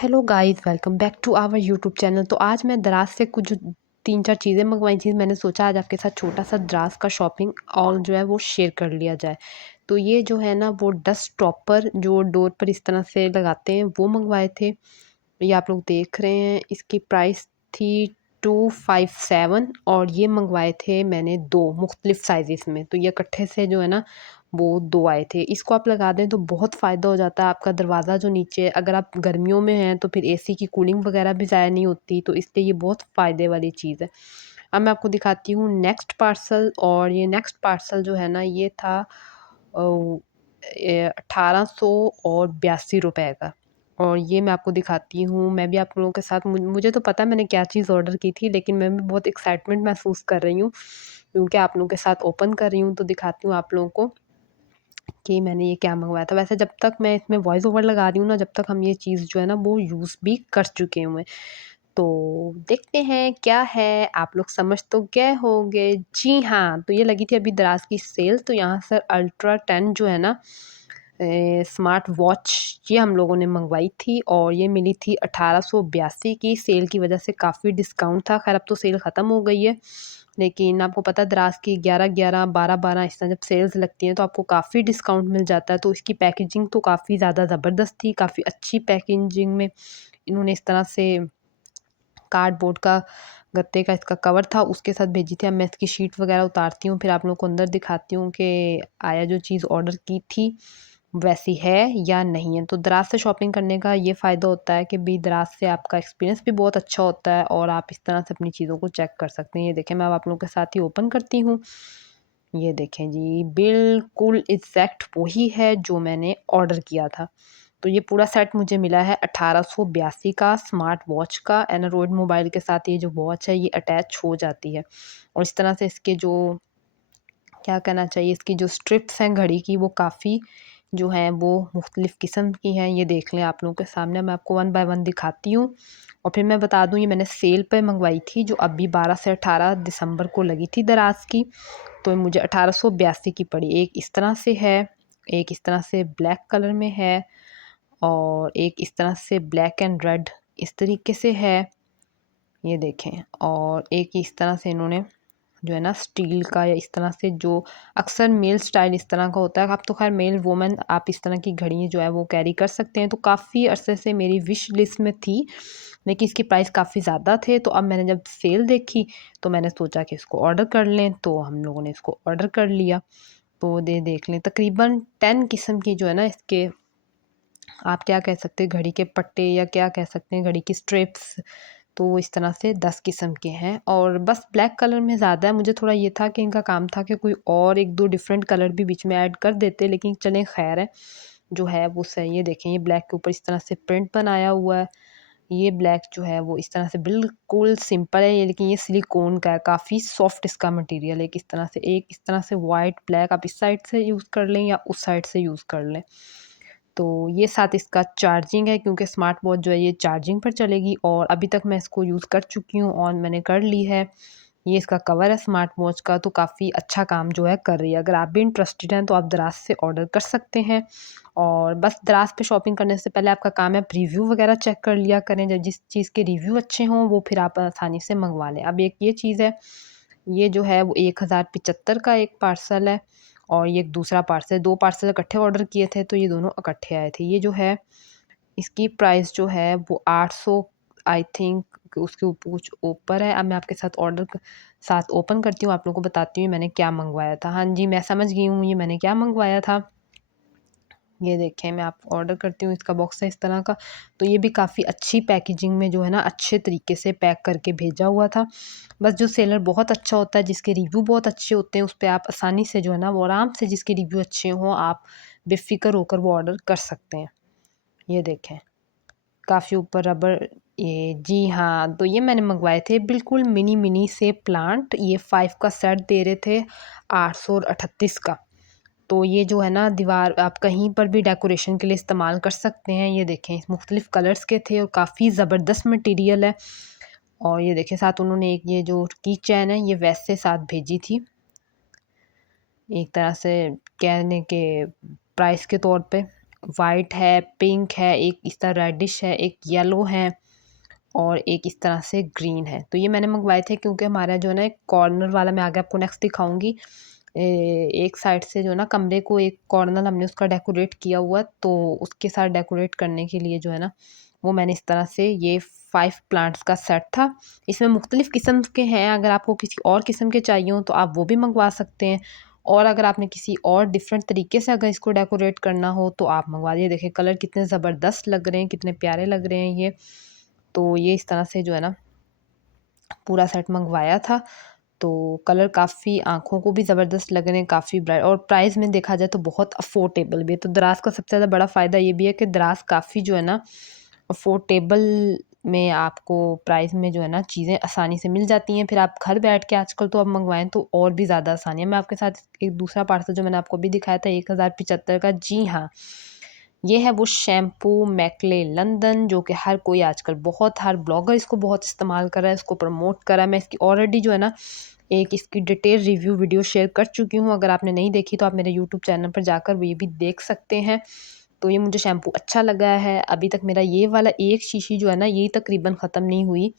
Hello guys, welcome back to our YouTube channel. तो आज मैं दराज से कुछ 3-4 चीज़ें मंगवाई थी। मैंने सोचा आज आपके साथ छोटा सा दराज का शॉपिंग और जो है वो शेयर कर लिया जाए। तो ये जो है ना वो डस्ट स्टॉपर जो डोर पर इस तरह से लगाते हैं वो मंगवाए थे। ये आप लोग देख रहे हैं, इसकी प्राइस थी 257 और ये मंगवाए थे मैंने 2 मुख्तलिफ साइज़ेस में। तो ये इकट्ठे से जो है ना वो 2 आए थे। इसको आप लगा दें तो बहुत फ़ायदा हो जाता है। आपका दरवाज़ा जो नीचे, अगर आप गर्मियों में हैं तो फिर एसी की कूलिंग वगैरह भी ज़ाया नहीं होती, तो इसलिए ये बहुत फ़ायदे वाली चीज़ है। अब मैं आपको दिखाती हूँ नेक्स्ट पार्सल। और ये नेक्स्ट पार्सल जो है ना ये था 1882 का। और ये मैं आपको दिखाती हूँ। मैं भी आप लोगों के साथ, मुझे तो पता है मैंने क्या चीज़ ऑर्डर की थी, लेकिन मैं भी बहुत एक्साइटमेंट महसूस कर रही हूँ क्योंकि आप लोगों के साथ ओपन कर रही हूँ। तो दिखाती हूँ आप लोगों को कि मैंने ये क्या मंगवाया था। वैसे जब तक मैं इसमें वॉइस ओवर लगा रही हूँ ना, जब तक हम ये चीज़ जो है ना वो यूज़ भी कर चुके हुए हैं। तो देखते हैं क्या है, आप लोग समझ तो गए होंगे। जी हाँ, तो ये लगी थी अभी दराज की सेल। तो यहाँ से अल्ट्रा 10 जो है ना स्मार्ट वॉच, ये हम लोगों ने मंगवाई थी और ये मिली थी 1882 की। सेल की वजह से काफ़ी डिस्काउंट था। खैर अब तो सेल ख़त्म हो गई है, लेकिन आपको पता है दराज की 11-11, 12-12 इस तरह जब सेल्स लगती हैं तो आपको काफ़ी डिस्काउंट मिल जाता है। तो इसकी पैकेजिंग तो काफ़ी ज़्यादा ज़बरदस्त थी, काफ़ी अच्छी पैकेजिंग में इन्होंने इस तरह से कार्डबोर्ड का, गत्ते का इसका कवर था उसके साथ भेजी थी। अब मैं इसकी शीट वगैरह उतारती हूँ, फिर आप लोगों को अंदर दिखाती हूँ कि आया जो चीज़ ऑर्डर की थी वैसी है या नहीं है। तो दराज से शॉपिंग करने का ये फ़ायदा होता है कि भी दराज से आपका एक्सपीरियंस भी बहुत अच्छा होता है और आप इस तरह से अपनी चीज़ों को चेक कर सकते हैं। ये देखें, मैं अब आप लोगों के साथ ही ओपन करती हूँ। ये देखें जी, बिल्कुल एग्जैक्ट वही है जो मैंने ऑर्डर किया था। तो ये पूरा सेट मुझे मिला है 1882 का, स्मार्ट वॉच का। एंड्रॉयड मोबाइल के साथ ये जो वॉच है ये अटैच हो जाती है। और इस तरह से इसके जो, क्या कहना चाहिए, इसकी जो स्ट्रिप्स हैं घड़ी की वो काफ़ी जो हैं वो मुख्तलिफ़ किस्म की हैं। ये देख लें आप लोगों के सामने, मैं आपको वन बाय वन दिखाती हूँ। और फिर मैं बता दूँ, ये मैंने सेल पे मंगवाई थी जो अभी 12 से 18 दिसंबर को लगी थी दराज की। तो मुझे 1882 की पड़ी। एक इस तरह से है, एक इस तरह से ब्लैक कलर में है और एक इस तरह से ब्लैक एंड रेड इस तरीके से है। ये देखें, और एक इस तरह से इन्होंने जो है ना स्टील का, या इस तरह से जो अक्सर मेल स्टाइल इस तरह का होता है। अब तो खैर मेल वुमेन आप इस तरह की घड़ी जो है वो कैरी कर सकते हैं। तो काफ़ी अरसे से मेरी विश लिस्ट में थी, लेकिन इसकी प्राइस काफ़ी ज़्यादा थे। तो अब मैंने जब सेल देखी तो मैंने सोचा कि इसको ऑर्डर कर लें, तो हम लोगों ने इसको ऑर्डर कर लिया। तो देख लें, तकरीबन 10 किस्म की जो है ना इसके, आप क्या कह सकते हैं, घड़ी के पट्टे या क्या कह सकते हैं, घड़ी की स्ट्रिप्स। तो इस तरह से 10 किस्म के हैं और बस ब्लैक कलर में ज़्यादा है। मुझे थोड़ा ये था कि इनका काम था कि कोई और 1-2 डिफरेंट कलर भी बीच में ऐड कर देते, लेकिन चलें खैर है, जो है वो सही है। देखें, ये ब्लैक के ऊपर इस तरह से प्रिंट बनाया हुआ है। ये ब्लैक जो है वो इस तरह से बिल्कुल सिंपल है ये, लेकिन ये सिलिकॉन का है, काफ़ी सॉफ्ट इसका मटेरियल है। एक इस तरह से वाइट ब्लैक आप इस साइड से यूज़ कर लें या उस साइड से यूज़ कर लें। तो ये साथ इसका चार्जिंग है, क्योंकि स्मार्ट वॉच जो है ये चार्जिंग पर चलेगी। और अभी तक मैं इसको यूज़ कर चुकी हूँ, ऑन मैंने कर ली है। ये इसका कवर है स्मार्ट वॉच का, तो काफ़ी अच्छा काम जो है कर रही है। अगर आप भी इंटरेस्टेड हैं तो आप दराज से ऑर्डर कर सकते हैं। और बस दराज पे शॉपिंग करने से पहले आपका काम है रिव्यू वगैरह चेक कर लिया करें। जब जिस चीज़ के रिव्यू अच्छे हों वो फिर आप आसानी से मंगवा लें। अब एक ये चीज़ है, ये जो है वो 1075 का एक पार्सल है और ये एक दूसरा पार्सल, 2 पार्सल इकट्ठे ऑर्डर किए थे तो ये दोनों इकट्ठे आए थे। ये जो है इसकी प्राइस जो है वो 800 आई थिंक उसके कुछ ऊपर है। अब मैं आपके साथ साथ ओपन करती हूँ, आप लोगों को बताती हूँ मैंने क्या मंगवाया था। हाँ जी, मैं समझ गई हूँ ये मैंने क्या मंगवाया था। ये देखें, मैं आपको ऑर्डर करती हूँ, इसका बॉक्स है इस तरह का। तो ये भी काफ़ी अच्छी पैकेजिंग में जो है ना अच्छे तरीके से पैक करके भेजा हुआ था। बस जो सेलर बहुत अच्छा होता है, जिसके रिव्यू बहुत अच्छे होते हैं, उस पे आप आसानी से जो है ना वो आराम से, जिसके रिव्यू अच्छे हों, आप बेफ़िक्र होकर वो ऑर्डर कर सकते हैं। ये देखें, काफ़ी ऊपर रबर, ये जी हाँ, तो ये मैंने मंगवाए थे बिल्कुल मिनी से प्लांट। ये 5 का सेट दे रहे थे 838 का। तो ये जो है ना दीवार आप कहीं पर भी डेकोरेशन के लिए इस्तेमाल कर सकते हैं। ये देखें, मुख्तलिफ कलर्स के थे और काफ़ी ज़बरदस्त मटेरियल है। और ये देखें, साथ उन्होंने एक ये जो की चैन है ये वैसे साथ भेजी थी, एक तरह से कहने के प्राइस के तौर पे। वाइट है, पिंक है, एक इस तरह रेडिश है, एक येलो है और एक इस तरह से ग्रीन है। तो ये मैंने मंगवाए थे क्योंकि हमारा जो है ना एक कॉर्नर वाला, मैं आगे आपको नेक्स्ट दिखाऊँगी। एक साइड से जो है ना कमरे को एक कॉर्नर हमने उसका डेकोरेट किया हुआ, तो उसके साथ डेकोरेट करने के लिए जो है ना वो मैंने इस तरह से ये 5 प्लांट्स का सेट था। इसमें मुख्तलिफ़ किस्म के हैं, अगर आपको किसी और किस्म के चाहिए हों तो आप वो भी मंगवा सकते हैं, और अगर आपने किसी और डिफरेंट तरीके से अगर इसको डेकोरेट करना हो तो आप मंगवा दिए। देखिए कलर कितने ज़बरदस्त लग रहे हैं, कितने प्यारे लग रहे हैं ये। तो ये इस तरह से जो है ना पूरा सेट मंगवाया था। तो कलर काफ़ी आँखों को भी ज़बरदस्त लग रहे हैं, काफ़ी ब्राइट, और प्राइस में देखा जाए तो बहुत अफोर्डेबल भी है। तो दराज़ का सबसे ज़्यादा बड़ा फ़ायदा ये भी है कि दराज़ काफ़ी जो है ना अफोर्डेबल में आपको प्राइस में जो है ना चीज़ें आसानी से मिल जाती हैं। फिर आप घर बैठ के आजकल तो आप मंगवाएँ तो और भी ज़्यादा आसानी है। मैं आपके साथ एक दूसरा पार्सल जो मैंने आपको अभी दिखाया था 1075 का, जी हाँ, ये है वो शैम्पू मैकले लंदन, जो कि हर कोई आजकल हर ब्लॉगर इसको बहुत इस्तेमाल कर रहा है, इसको प्रमोट कर रहा है। मैं इसकी ऑलरेडी जो है ना एक इसकी डिटेल रिव्यू वीडियो शेयर कर चुकी हूँ। अगर आपने नहीं देखी तो आप मेरे यूट्यूब चैनल पर जाकर वो ये भी देख सकते हैं। तो ये मुझे शैम्पू अच्छा लगा है। अभी तक मेरा ये वाला एक शीशी जो है ना यही तकरीबन ख़त्म नहीं हुई।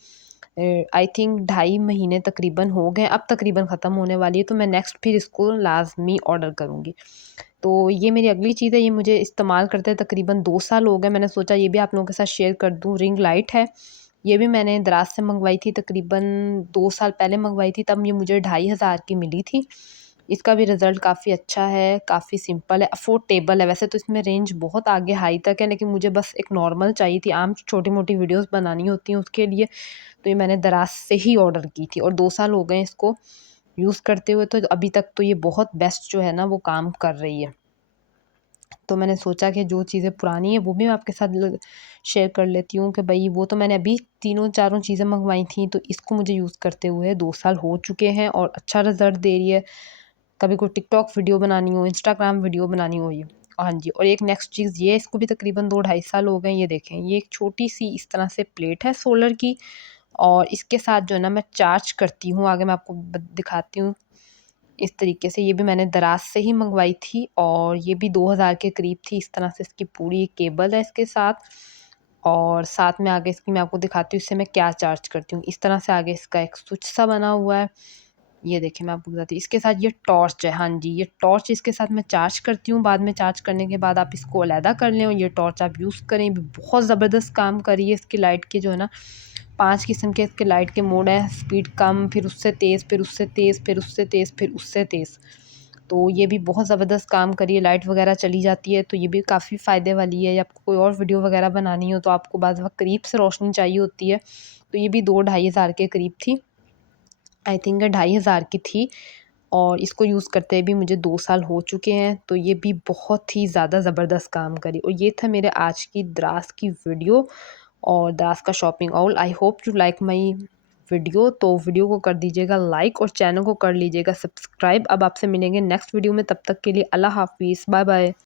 आई थिंक 2.5 महीने तकरीबन हो गए, अब तकरीबन ख़त्म होने वाली है, तो मैं नेक्स्ट फिर इसको लाज़मी ऑर्डर करूँगी। तो ये मेरी अगली चीज़ है, ये मुझे इस्तेमाल करते तकरीबन 2 साल हो गए। मैंने सोचा ये भी आप लोगों के साथ शेयर कर दूँ। रिंग लाइट है, ये भी मैंने दराज़ से मंगवाई थी, तकरीबन 2 साल पहले मंगवाई थी, तब ये मुझे 2500 की मिली थी। इसका भी रिज़ल्ट काफ़ी अच्छा है, काफ़ी सिंपल है, अफोर्डेबल है। वैसे तो इसमें रेंज बहुत आगे हाई तक है, लेकिन मुझे बस एक नॉर्मल चाहिए थी, आम छोटी-मोटी वीडियोज़ बनानी होती हैं उसके लिए। तो ये मैंने दराज़ से ही ऑर्डर की थी और 2 साल हो गए हैं इसको यूज़ करते हुए, तो अभी तक तो ये बहुत बेस्ट जो है ना वो काम कर रही है। तो मैंने सोचा कि जो चीज़ें पुरानी हैं वो भी मैं आपके साथ शेयर कर लेती हूँ कि भई वो तो मैंने अभी तीनों चारों चीज़ें मंगवाई थी, तो इसको मुझे यूज़ करते हुए 2 साल हो चुके हैं और अच्छा रिज़ल्ट दे रही है। कभी कोई टिकटॉक वीडियो बनानी हो, इंस्टाग्राम वीडियो बनानी हो ये। हाँ जी, और एक नेक्स्ट चीज़ ये, इसको भी तकरीबन 2 ढाई साल हो गए हैं। ये देखें, ये एक छोटी-सी इस तरह से प्लेट है सोलर की, और इसके साथ जो है ना मैं चार्ज करती हूँ, आगे मैं आपको दिखाती हूँ। इस तरीके से ये भी मैंने दराज़ से ही मंगवाई थी और ये भी 2000 के करीब थी। इस तरह से इसकी पूरी केबल है इसके साथ, और साथ में आगे इसकी मैं आपको दिखाती हूँ इससे मैं क्या चार्ज करती हूँ। इस तरह से आगे इसका एक स्विच सा बना हुआ है। ये देखिए मैं आपको बताती हूँ, इसके साथ ये टॉर्च है। हाँ जी, ये टॉर्च इसके साथ मैं चार्ज करती हूँ, बाद में चार्ज करने के बाद आप इसको अलहदा कर लें और ये टॉर्च आप यूज़ करें। ये भी बहुत ज़बरदस्त काम कर रही है। इसकी लाइट के जो है ना 5 किस्म के इसके लाइट के मोड हैं, स्पीड कम, फिर उससे तेज़, फिर उससे तेज़, फिर उससे तेज़, फिर उससे तेज़। तो ये भी बहुत ज़बरदस्त काम कर रही है। लाइट वगैरह चली जाती है तो ये भी काफ़ी फ़ायदे वाली है, या आपको कोई और वीडियो वगैरह बनानी हो तो आपको बाज़ वक़्त करीब से रोशनी चाहिए होती है, तो ये भी 2 ढाई हज़ार के करीब थी। आई थिंक 2500 की थी, और इसको यूज़ करते भी मुझे 2 साल हो चुके हैं, तो ये भी बहुत ही ज़्यादा ज़बरदस्त काम करी। और ये था मेरे आज की दराज़ की वीडियो और दराज़ का shopping hall. I hope you like my video, तो वीडियो को कर दीजिएगा लाइक और चैनल को कर लीजिएगा सब्सक्राइब। अब आपसे मिलेंगे नेक्स्ट वीडियो में, तब तक के लिए अल्लाह हाफ़िज़, बाय बाय।